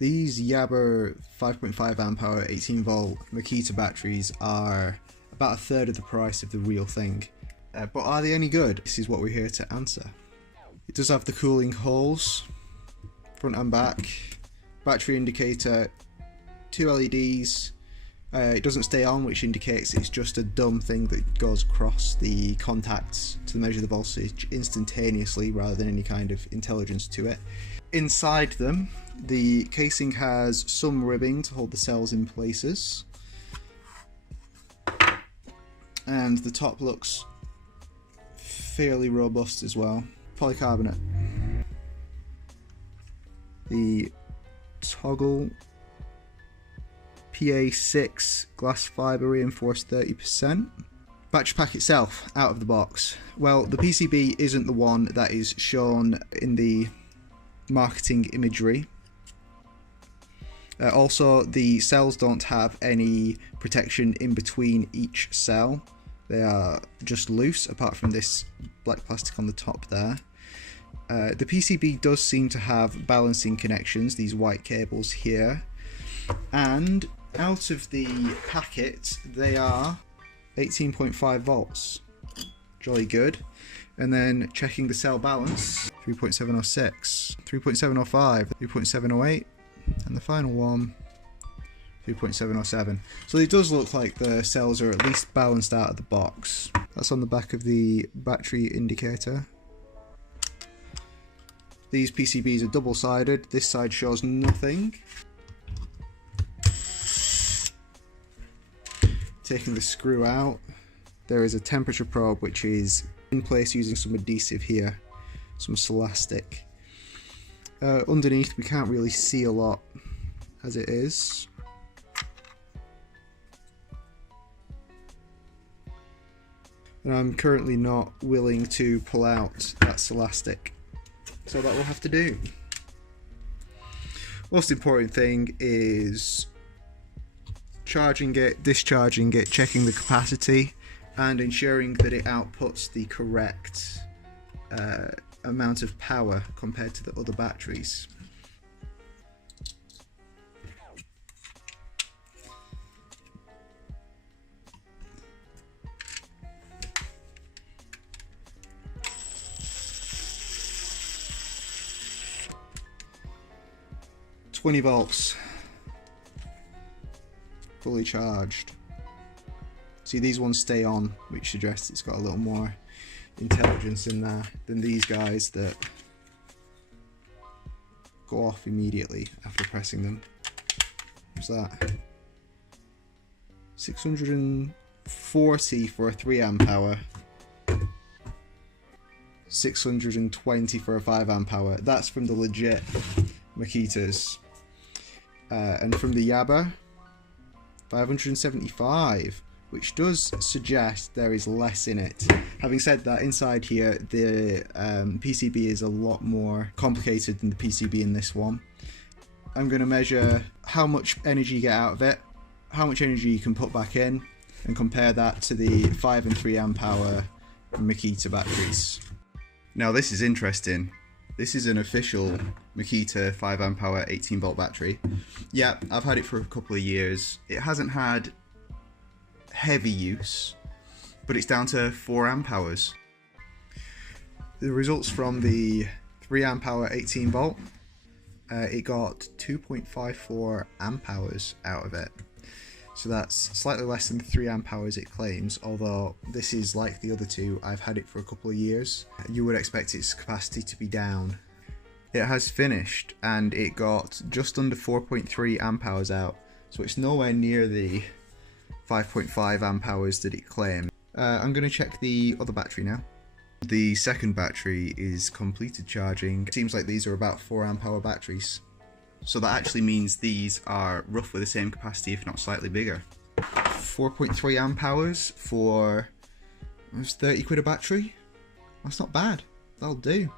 These Yabba 5.5 amp hour 18 volt Makita batteries are about a third of the price of the real thing. But are they any good? This is what we're here to answer. It does have the cooling holes, front and back, battery indicator, 2 LEDs. It doesn't stay on, which indicates it's just a dumb thing that goes across the contacts to measure the voltage instantaneously rather than any kind of intelligence to it. Inside them, the casing has some ribbing to hold the cells in places, and the top looks fairly robust as well. Polycarbonate. The toggle PA6 glass fibre reinforced 30%. Battery pack itself, out of the box. Well, the PCB isn't the one that is shown in the marketing imagery. Also, the cells don't have any protection in between each cell. They are just loose, apart from this black plastic on the top there. The PCB does seem to have balancing connections, these white cables here. And out of the packet, they are 18.5 volts. Jolly good. And then checking the cell balance, 3.706, 3.705, 3.708, and the final one, 3.707. So it does look like the cells are at least balanced out of the box. That's on the back of the battery indicator. These PCBs are double-sided. This side shows nothing. Taking the screw out, there is a temperature probe which is in place using some adhesive here, some Celastic. Underneath we can't really see a lot as it is. And I'm currently not willing to pull out that Celastic, so that will have to do. Most important thing is charging it, discharging it, checking the capacity, and ensuring that it outputs the correct amount of power compared to the other batteries. "20 volts, fully charged." See, these ones stay on, which suggests it's got a little more intelligence in there than these guys that go off immediately after pressing them. What's that? 640 for a 3 amp hour. 620 for a 5 amp hour. That's from the legit Makitas. And from the Yabba, 575, which does suggest there is less in it. Having said that, inside here the PCB is a lot more complicated than the PCB in this one. I'm going to measure how much energy you get out of it, how much energy you can put back in, and compare that to the 5 and 3 amp hour Makita batteries. Now this is interesting. This is an official Makita 5 amp hour 18 volt battery. Yeah, I've had it for a couple of years. It hasn't had heavy use, but it's down to 4 amp hours. The results from the 3 amp hour 18 volt, it got 2.54 amp hours out of it. So that's slightly less than the 3 amp hours it claims, although this is like the other two. I've had it for a couple of years. You would expect its capacity to be down. It has finished and it got just under 4.3 amp hours out, so it's nowhere near the 5.5 amp hours that it claimed. I'm going to check the other battery now. The second battery is completed charging. It seems like these are about 4 amp hour batteries. So that actually means these are roughly the same capacity, if not slightly bigger. 4.3 amp hours for almost 30 quid a battery? That's not bad. That'll do.